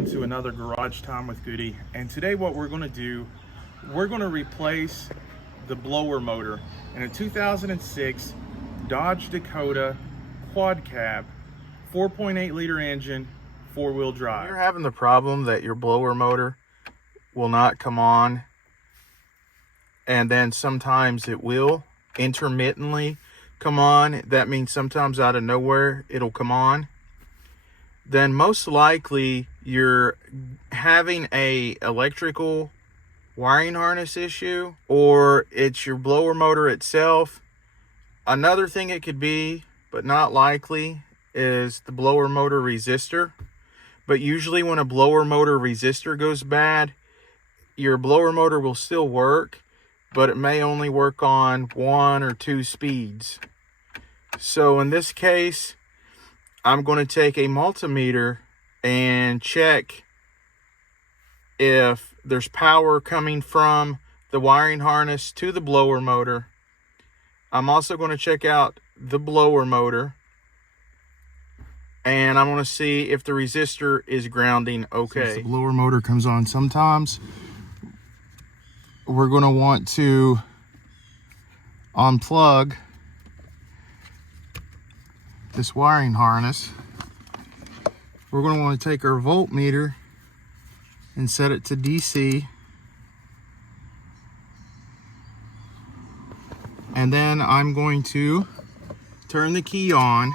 welcome to another Garage Time with Goody. And today what we're going to do, we're going to replace the blower motor in a 2006 Dodge Dakota quad cab, 4.8 liter engine, four-wheel drive. You're having the problem that your blower motor will not come on, and then sometimes it will intermittently come on. That means sometimes out of nowhere it'll come on. Then most likely you're having a electrical wiring harness issue, or it's your blower motor itself. Another thing it could be, but not likely, is the blower motor resistor. But usually when a blower motor resistor goes bad, your blower motor will still work, but it may only work on 1 or 2 speeds. So in this case, I'm going to take a multimeter and check if there's power coming from the wiring harness to the blower motor. I'm also going to check out the blower motor, and I'm going to see if the resistor is grounding okay. Since the blower motor comes on sometimes, we're going to want to unplug this wiring harness. We're going to want to take our voltmeter and set it to DC, and then I'm going to turn the key on,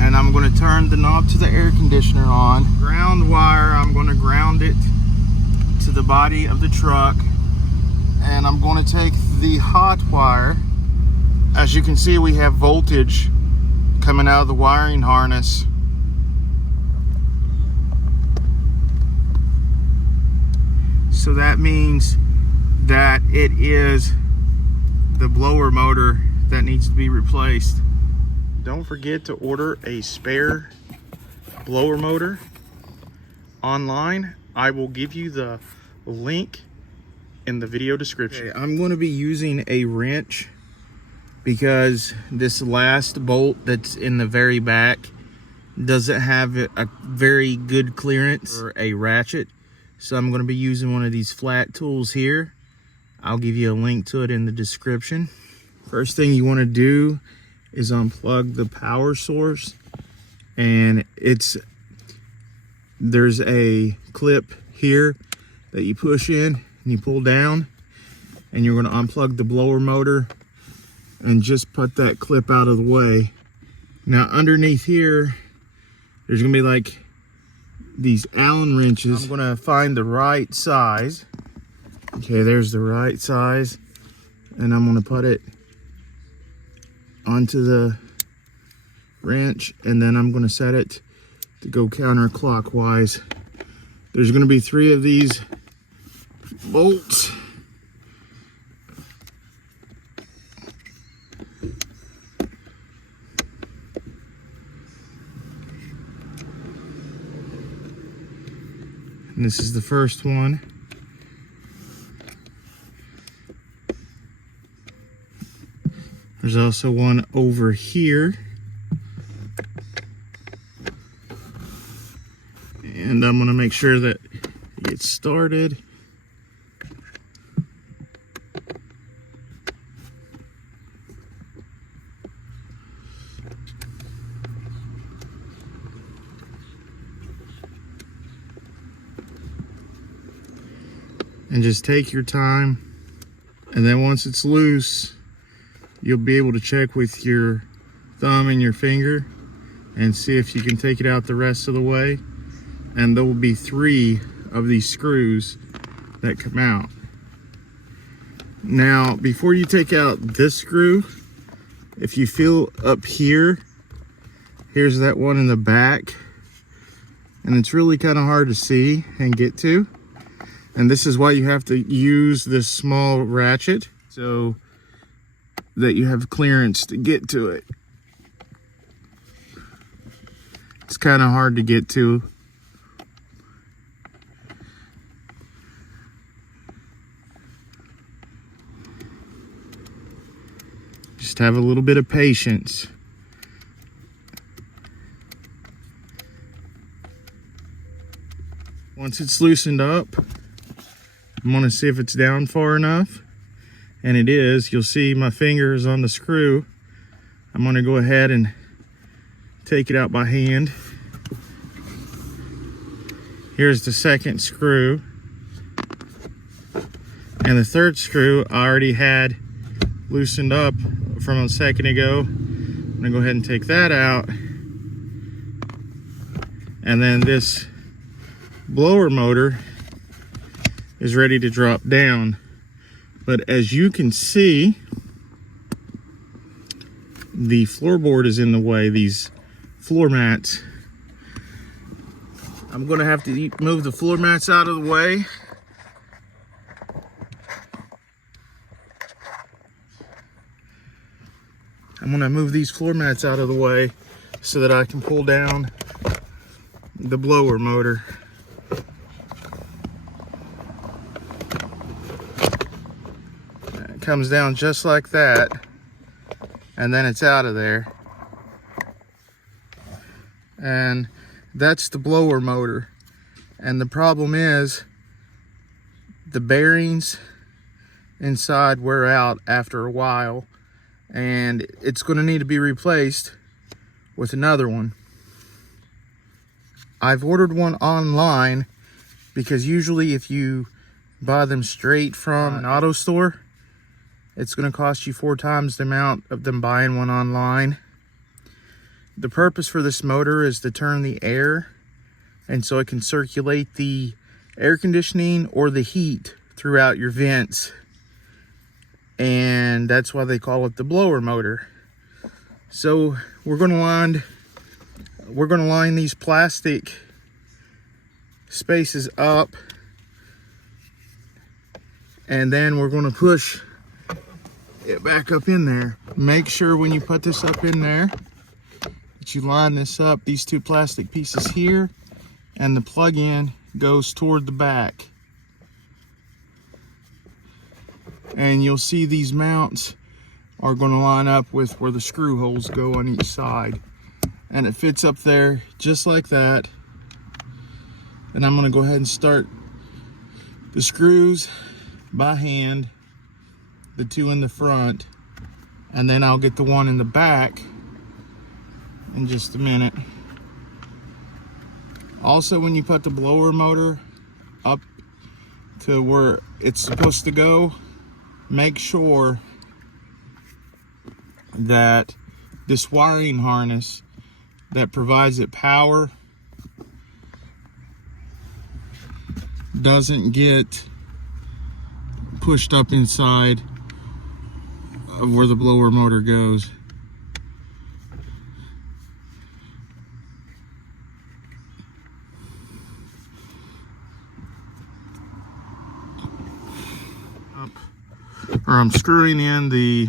and I'm going to turn the knob to the air conditioner on. Ground wire, I'm going to ground it to the body of the truck, and I'm going to take the hot wire. As you can see, we have voltage coming out of the wiring harness. So that means that it is the blower motor that needs to be replaced. Don't forget to order a spare blower motor online. I will give you the link in the video description. Okay, I'm going to be using a wrench because this last bolt that's in the very back doesn't have a very good clearance or a ratchet. So I'm going to be using one of these flat tools here. I'll give you a link to it in the description. First thing you want to do is unplug the power source, and there's a clip here that you push in and you pull down, and you're going to unplug the blower motor and just put that clip out of the way. Now underneath here, there's going to be like these Allen wrenches. I'm going to find the right size. Okay, there's the right size, and I'm going to put it onto the wrench, and then I'm going to set it to go counterclockwise. There's going to be 3 of these bolts. And this is the first one. There's also one over here. And I'm going to make sure that it gets started. And just take your time. And then once it's loose, you'll be able to check with your thumb and your finger and see if you can take it out the rest of the way. And there will be 3 of these screws that come out. Now, before you take out this screw, if you feel up here, here's that one in the back, and it's really kind of hard to see and get to. And this is why you have to use this small ratchet so that you have clearance to get to it. It's kind of hard to get to. Just have a little bit of patience. Once it's loosened up, I'm gonna see if it's down far enough. And it is. You'll see my fingers on the screw. I'm gonna go ahead and take it out by hand. Here's the second screw. And the third screw I already had loosened up from a second ago. I'm gonna go ahead and take that out. And then this blower motor is ready to drop down. But as you can see, the floorboard is in the way, these floor mats. I'm gonna have to move the floor mats out of the way. I'm gonna move these floor mats out of the way so that I can pull down the blower motor. It comes down just like that, and then it's out of there. And that's the blower motor. And the problem is the bearings inside wear out after a while, and it's going to need to be replaced with another one. I've ordered one online because usually if you buy them straight from an auto store, it's going to cost you 4 times the amount of them buying one online. The purpose for this motor is to turn the air, and so it can circulate the air conditioning or the heat throughout your vents. And that's why they call it the blower motor. So we're going to line these plastic spaces up, and then we're going to push it back up in there. Make sure when you put this up in there that you line this up, these 2 plastic pieces here, and the plug-in goes toward the back. And you'll see these mounts are going to line up with where the screw holes go on each side. And it fits up there just like that. And I'm going to go ahead and start the screws by hand, the 2 in the front, and then I'll get the one in the back in just a minute. Also, when you put the blower motor up to where it's supposed to go, make sure that this wiring harness that provides it power doesn't get pushed up inside of where the blower motor goes. Or I'm screwing in the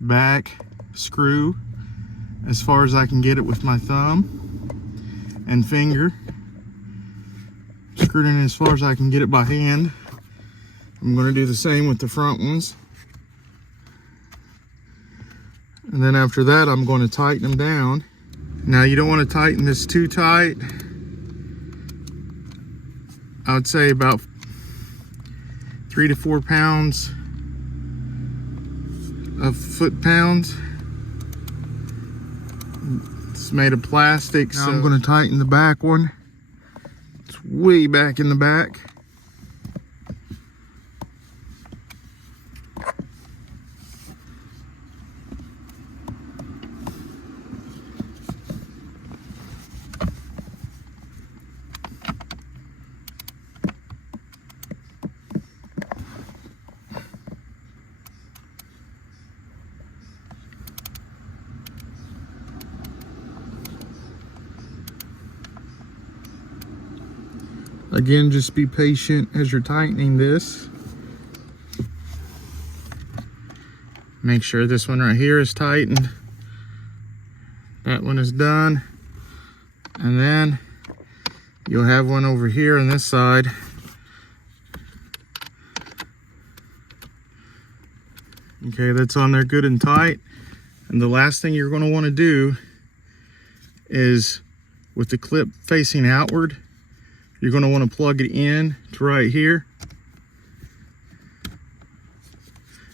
back screw as far as I can get it with my thumb and finger. Screwed in as far as I can get it by hand. I'm going to do the same with the front ones. And then after that, I'm going to tighten them down. Now, you don't want to tighten this too tight. I would say about 3 to 4 pounds of foot-pounds. It's made of plastic, so I'm going to tighten the back one. It's way back in the back. Again, just be patient as you're tightening this. Make sure this one right here is tightened. That one is done. And then you'll have one over here on this side. Okay, that's on there good and tight. And the last thing you're going to want to do is, with the clip facing outward, you're going to want to plug it in to right here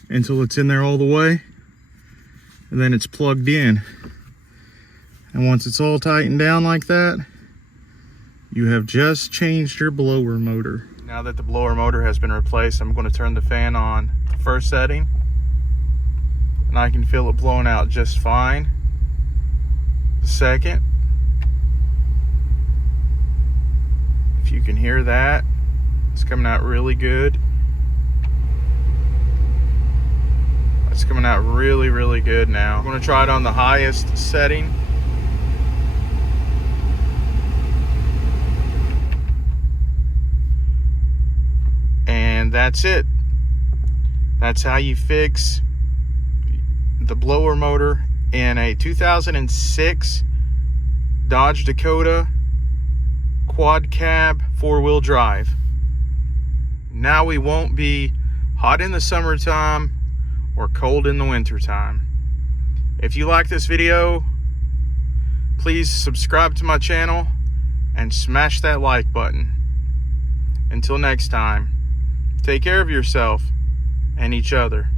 until it's in there all the way, and then it's plugged in. And once it's all tightened down like that, you have just changed your blower motor. Now that the blower motor has been replaced, I'm going to turn the fan on the first setting, and I can feel it blowing out just fine. The second, if you can hear that, it's coming out really good. It's coming out really, really good now. I'm going to try it on the highest setting. And that's it. That's how you fix the blower motor in a 2006 Dodge Dakota quad cab 4-wheel drive. Now we won't be hot in the summertime or cold in the wintertime. If you like this video, please subscribe to my channel and smash that like button. Until next time, take care of yourself and each other.